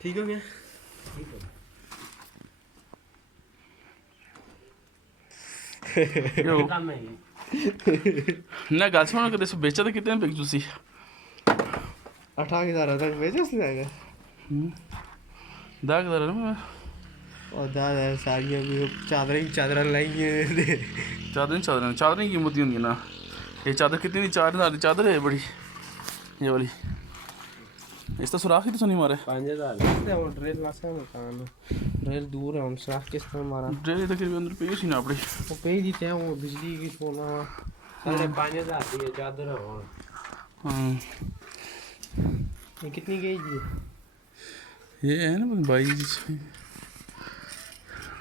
ठीक हो गया ना गल सुनो कदे बेचा तो कितने बिक तुसी 18,000 तक बेचे उसने जाएगा 10,000 ना और 10,000 सारियाँ भी चादर लाएंगे चादर की कीमत होंगी ना ये चादर कितनी थी 4,000 की चादर है बड़ी ये वाली इसका सुराख ही तो नहीं मारे 5,000 ड्रिल लासा मकान ड्रिल दूर है हम सुराख किस तरह मारा ड्रिल तकरीबन रुपये सी ना अपनी वो पे ही देते हैं वो बिजली की सोना 5,000 की चादर है वो ये कितनी गई जी ये है ना 22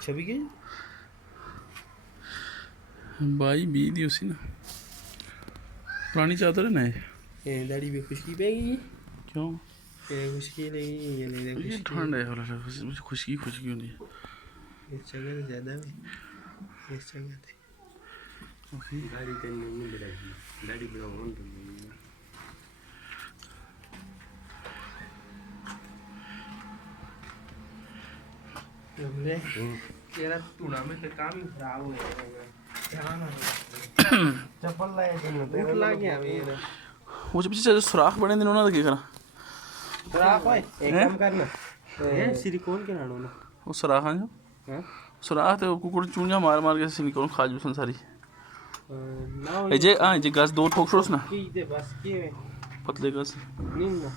छवि गई 22 दी उसी ना पुरानी चादर है ना ये दाढ़ी भी खुशकी पेगी क्यों ये खुशकी लगी ये नहीं ये खुशकी ठंड है खुशकी होती है इस जगह ज़्यादा है इस जगह थी दाढ़ी करने में लगी दाढ़ी बनाओ तेरा टूना में तो काम ही खराब हो गया चप्पल लाए तेरा ला गया मेरा वो जो पीछे सुराख बने दिन उन्होंने क्या करा सुराख है एक काम करना ये सिलिकॉन के नाड़ो ना वो सुराख है जो हां सुराख तो कुकुड़ चूंजा मार मार के सिलिकॉन खा जो सारी ना ये गस दो ठोक छोड़स ना की दे बस के पतले गस नहीं ना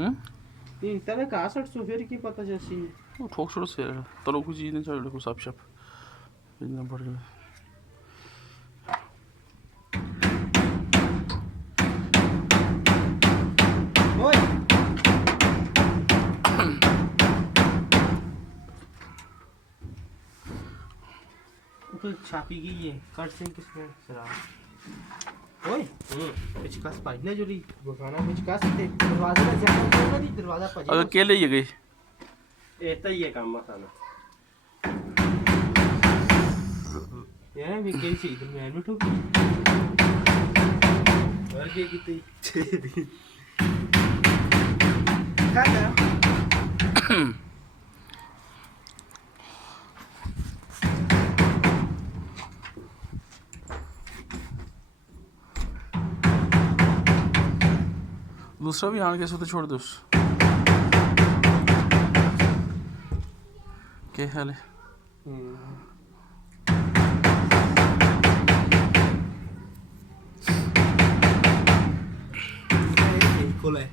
नहीं तने का 800 फिर की पता जैसी वो ठोक छोड़स फिर तो कुछ चीज नहीं चाहिए को साफ साफ इतना बढ़ गया तो छापी गई है कट से किसमें सरा ओए पिचकास पाइना जोरी गुफाना पिचकास ते दरवाजे का जगह नहीं दरवाजा पजे अगर के ले गई एता ही है काम मसाना यार भी के चीज में एडमिट हो और के कितनी खाना दूसरा भी आने कैसे तो छोड़ दो क्या हाल है खोला है